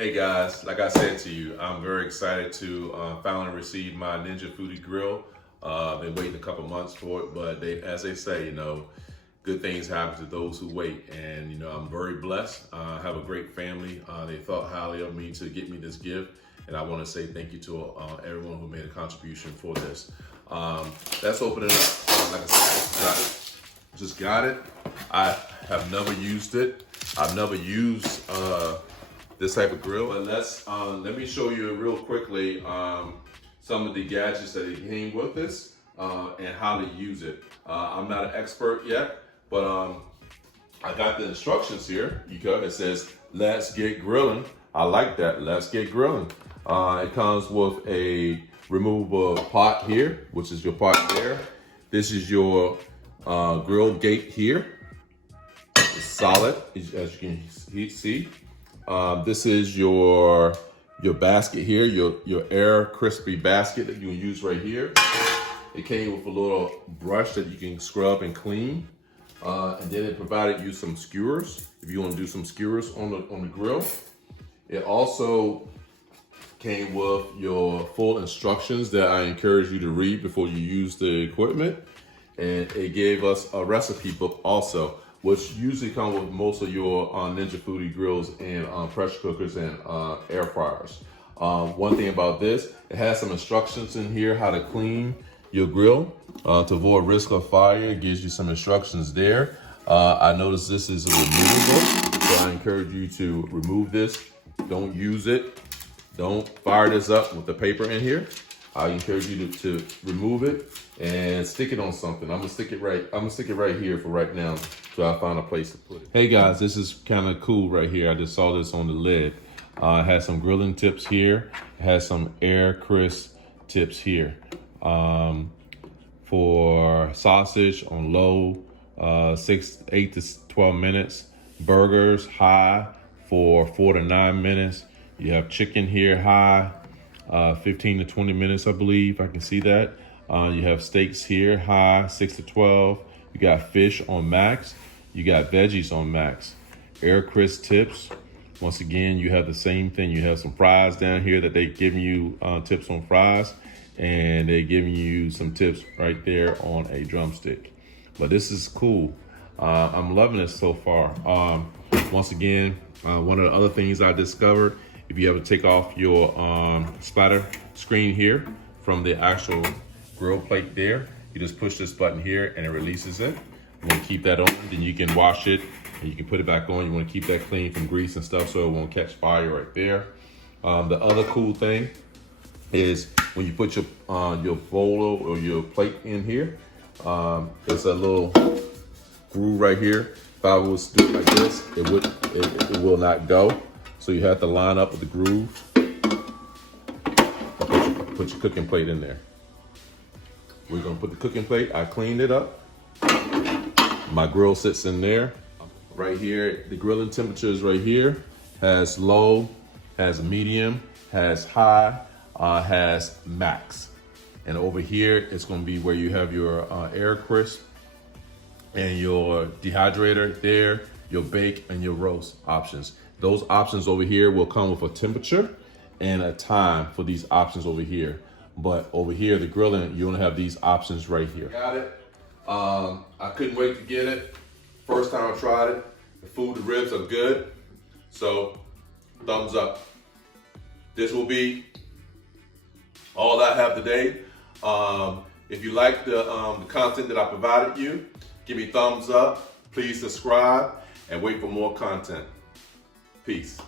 Hey guys, like I said to you, I'm very excited to finally receive my Ninja Foodi Grill. Been waiting a couple months for it, but as they say, good things happen to those who wait. And I'm very blessed. I have a great family. They thought highly of me to get me this gift, and I want to say thank you to everyone who made a contribution for this. Let's open it up. Like I said, just got it. I have never used it. I've never used this type of grill. And let me show you real quickly some of the gadgets that it came with this and how to use it. I'm not an expert yet, but I got the instructions here. It says, let's get grilling. I like that, let's get grilling. It comes with a removable pot here, which is your pot there. This is your grill gate here. It's solid, as you can see. This is your basket here, your air crispy basket that you can use right here. It came with a little brush that you can scrub and clean. And then it provided you some skewers if you want to do some skewers on the grill. It also came with your full instructions that I encourage you to read before you use the equipment. And it gave us a recipe book also, which usually come with most of your Ninja Foodi grills and pressure cookers and air fryers. One thing about this, it has some instructions in here how to clean your grill to avoid risk of fire. It gives you some instructions there. I noticed this is removable, so I encourage you to remove this. Don't use it. Don't fire this up with the paper in here. I encourage you to remove it and stick it on something. I'm gonna stick it right here for right now, so I find a place to put it. Hey guys, this is kind of cool right here. I just saw this on the lid. It has some grilling tips here. It has some air crisp tips here. For sausage on low, 8 to 12 minutes. Burgers high for 4 to 9 minutes. You have chicken here high, 15 to 20 minutes, I believe. I can see that. You have steaks here high, 6 to 12. You got fish on max. You got veggies on max. Air crisp tips. Once again, you have the same thing. You have some fries down here that they give you tips on fries, and they're giving you some tips right there on a drumstick. But this is cool. I'm loving this so far. Once again, one of the other things I discovered, if you ever take off your splatter screen here from the actual grill plate there, you just push this button here and it releases it. You want to keep that on, then you can wash it and you can put it back on. You want to keep that clean from grease and stuff so it won't catch fire right there. The other cool thing is when you put your bowl or your plate in here, there's a little groove right here. If I was to do it like this, it will not go. So you have to line up with the groove. Put your cooking plate in there. We're gonna put the cooking plate. I cleaned it up. My grill sits in there. Right here, the grilling temperature is right here. Has low, has medium, has high, has max. And over here, it's gonna be where you have your air crisp and your dehydrator there, your bake and your roast options. Those options over here will come with a temperature and a time for these options over here. But over here, the grilling, you only have these options right here. Got it. I couldn't wait to get it. First time I tried it. The ribs are good. So thumbs up. This will be all that I have today. If you like the content that I provided you, give me thumbs up. Please subscribe and wait for more content. Peace.